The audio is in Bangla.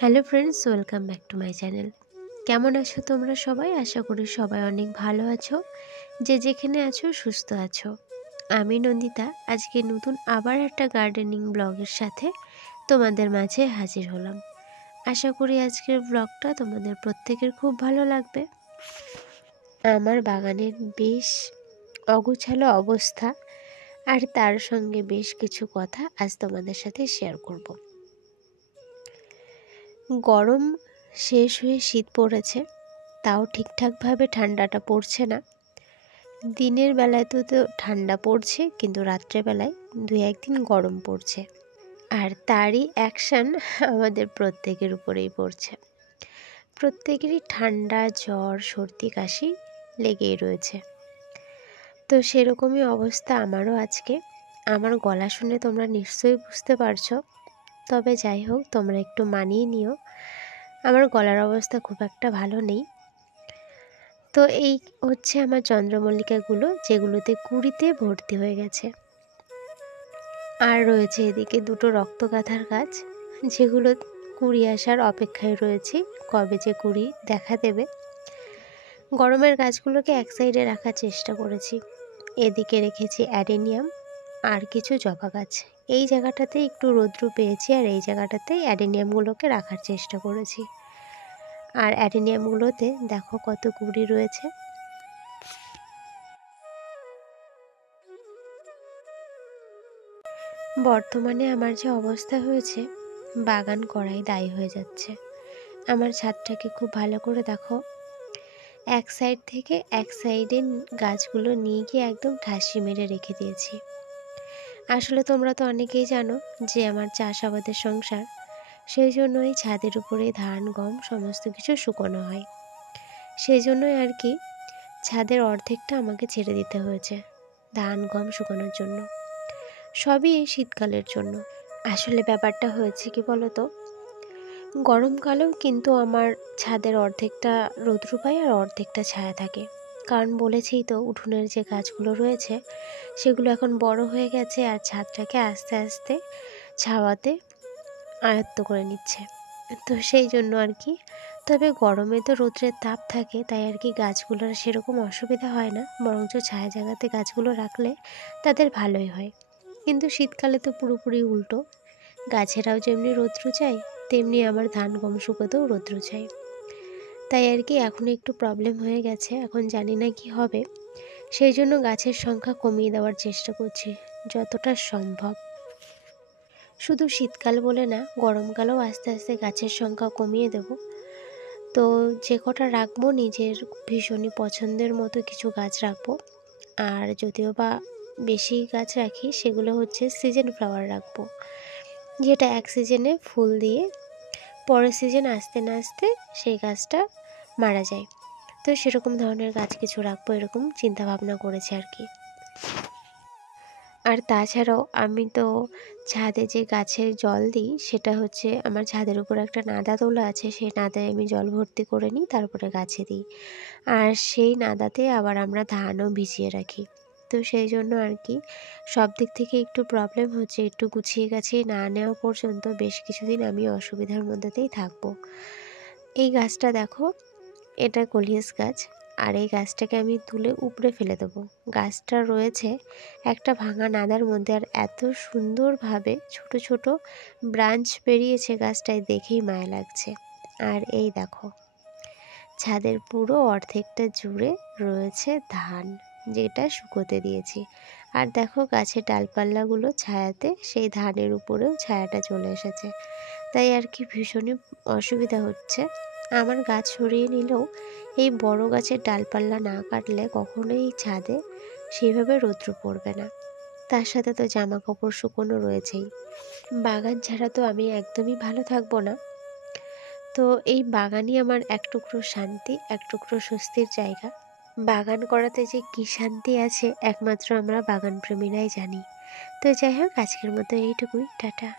Hello friends, welcome back to my channel. কেমন আছো তোমরা সবাই? আশা করি সবাই অনেক ভালো আছো, যে যেখানে আছো সুস্থ আছো। আমি নন্দিতা আজকে নতুন আবার একটা গার্ডেনিং ব্লগের সাথে তোমাদের মাঝে হাজির হলাম। আশা করি আজকের ব্লগটা তোমাদের প্রত্যেকের খুব ভালো লাগবে। আমার বাগানের বেশ অগোছালো অবস্থা, আর তার সঙ্গে বেশ কিছু কথা আজ তোমাদের সাথে শেয়ার করব। গরম শেষ হয়ে শীত পড়েছে, তাও ঠিকঠাকভাবে ঠান্ডাটা পড়ছে না। দিনের বেলায় তো ঠান্ডা পড়ছে, কিন্তু রাত্রেবেলায় 2-1 দিন গরম পড়ছে, আর তারই অ্যাকশান আমাদের প্রত্যেকের উপরেই পড়ছে। প্রত্যেকেরই ঠান্ডা, জ্বর, সর্দি, কাশি লেগেই রয়েছে। তো সেরকমই অবস্থা আমারও আজকে। আমার গলা শুনে তোমরা নিশ্চয়ই বুঝতে পারছো, তবে যাই হোক, তোমরা একটু মানিয়ে নিও। আমার গলার অবস্থা খুব একটা ভালো নেই। তো এই হচ্ছে আমার চন্দ্রমল্লিকাগুলো, যেগুলোতে কুঁড়িতে ভর্তি হয়ে গেছে। আর রয়েছে এদিকে 2টো রক্তগাঁথার গাছ, যেগুলো কুঁড়ি আসার অপেক্ষায় রয়েছে, কবে যে কুঁড়ি দেখা দেবে। গরমের গাছগুলোকে এক সাইডে রাখার চেষ্টা করেছি। এদিকে রেখেছি অ্যাডেনিয়াম আর কিছু জবা গাছ। এই জায়গাটাতে একটু রৌদ্র পেয়েছি, আর এই জায়গাটাতেই অ্যাডেনিয়ামগুলোকে রাখার চেষ্টা করেছি। আর অ্যাডেনিয়ামগুলোতে দেখো কত কুঁড়ি রয়েছে। বর্তমানে আমার যে অবস্থা হয়েছে, বাগান করাই দায়ী হয়ে যাচ্ছে। আমার ছাদটাকে খুব ভালো করে দেখো। এক সাইড থেকে এক সাইডে গাছগুলো নিয়ে গিয়ে একদম ঠাসি মেরে রেখে দিয়েছি। আসলে তোমরা তো অনেকেই জানো যে আমার চাষাবাদের সংসার, সেই জন্যই ছাদের উপরে ধান, গম সমস্ত কিছু শুকনো হয়। সেই জন্যই আর কি ছাদের অর্ধেকটা আমাকে ছেড়ে দিতে হয়েছে ধান, গম শুকানোর জন্য। সবই এই শীতকালের জন্য। আসলে ব্যাপারটা হয়েছে কি বলো তো, গরমকালেও কিন্তু আমার ছাদের অর্ধেকটা রৌদ্র পায় আর অর্ধেকটা ছায়া থাকে। কারণ বলেছেই তো, উঠোনের যে গাছগুলো রয়েছে সেগুলো এখন বড় হয়ে গেছে, আর ছাদটাকে আস্তে আস্তে ছাওয়াতে আয়ত্ত করে নিচ্ছে। তো সেই জন্য আর কি। তবে গরমে তো রৌদ্রের তাপ থাকে, তাই আর কি গাছগুলোর সেরকম অসুবিধা হয় না, বরঞ্চ ছায়া জায়গাতে গাছগুলো রাখলে তাদের ভালোই হয়। কিন্তু শীতকালে তো পুরোপুরি উল্টো, গাছেরাও যেমনি রৌদ্র চাই, তেমনি আমার ধান, গম শুকোতেও রৌদ্র চাই। তাই আর কি এখন একটু প্রবলেম হয়ে গেছে, এখন জানি না কি হবে। সেই জন্য গাছের সংখ্যা কমিয়ে দেওয়ার চেষ্টা করছি যতটা সম্ভব। শুধু শীতকাল বলে না, গরমকালেও আস্তে আস্তে গাছের সংখ্যা কমিয়ে দেব। তো যে কটা রাখবো, নিজের ভীষণই পছন্দের মতো কিছু গাছ রাখবো। আর যদিও বা বেশি গাছ রাখি, সেগুলো হচ্ছে সিজন ফ্লাওয়ার রাখবো, যেটা এক সিজনে ফুল দিয়ে পরের সিজন আসতে না আসতে সেই গাছটা মারা যায়। তো সেরকম ধরনের গাছ কিছু রাখবো, এরকম চিন্তা ভাবনা করেছি আর কি। আর তাছাড়াও আমি তো ছাদে যে গাছে জল দিই, সেটা হচ্ছে আমার ছাদের উপর একটা নাদা তোলা আছে, সেই নাদায় আমি জল ভর্তি করে নিই, তারপরে গাছে দিই। আর সেই নাদাতে আবার আমরা ধানও ভিজিয়ে রাখি। তো সেই জন্য আর কি সব দিক থেকে একটু প্রবলেম হচ্ছে। একটু গুছিয়ে গাছিয়ে না নেওয়া পর্যন্ত বেশ কিছুদিন আমি অসুবিধার মধ্যেতেই থাকবো। এই গাছটা দেখো, এটা কলিয়াস গাছ, আর এই গাছটাকে আমি তুলে উপড়ে ফেলে দেবো। গাছটা রয়েছে একটা ভাঙা নাদার মধ্যে, আর এত সুন্দরভাবে ছোট ছোট ব্রাঞ্চ বেরিয়েছে গাছটায়, দেখেই মায়া লাগছে। আর এই দেখো, ছাদের পুরো অর্ধেকটা জুড়ে রয়েছে ধান, যেটা শুকোতে দিয়েছি। আর দেখো গাছের ডালপাল্লাগুলো ছায়াতে, সেই ধানের উপরেও ছায়াটা চলে এসেছে। তাই আর কি ভীষণই অসুবিধা হচ্ছে। আমার গাছ সরিয়ে নিলেও এই বড় গাছের ডালপাল্লা না কাটলে কখনোই এই ছাদে সেইভাবে রৌদ্র পড়বে না। তার সাথে তো জামা কাপড় শুকোনো রয়েছেই। বাগান ছাড়া তো আমি একদমই ভালো থাকবো না। তো এই বাগানই আমার এক টুকরো শান্তি, এক টুকরো স্বস্তির জায়গা। বাগান করাতে যে কী শান্তি আছে, একমাত্র আমরা বাগান প্রেমীরাই জানি। তো যাই হোক, আজকের মতো এইটুকুই। টাটা।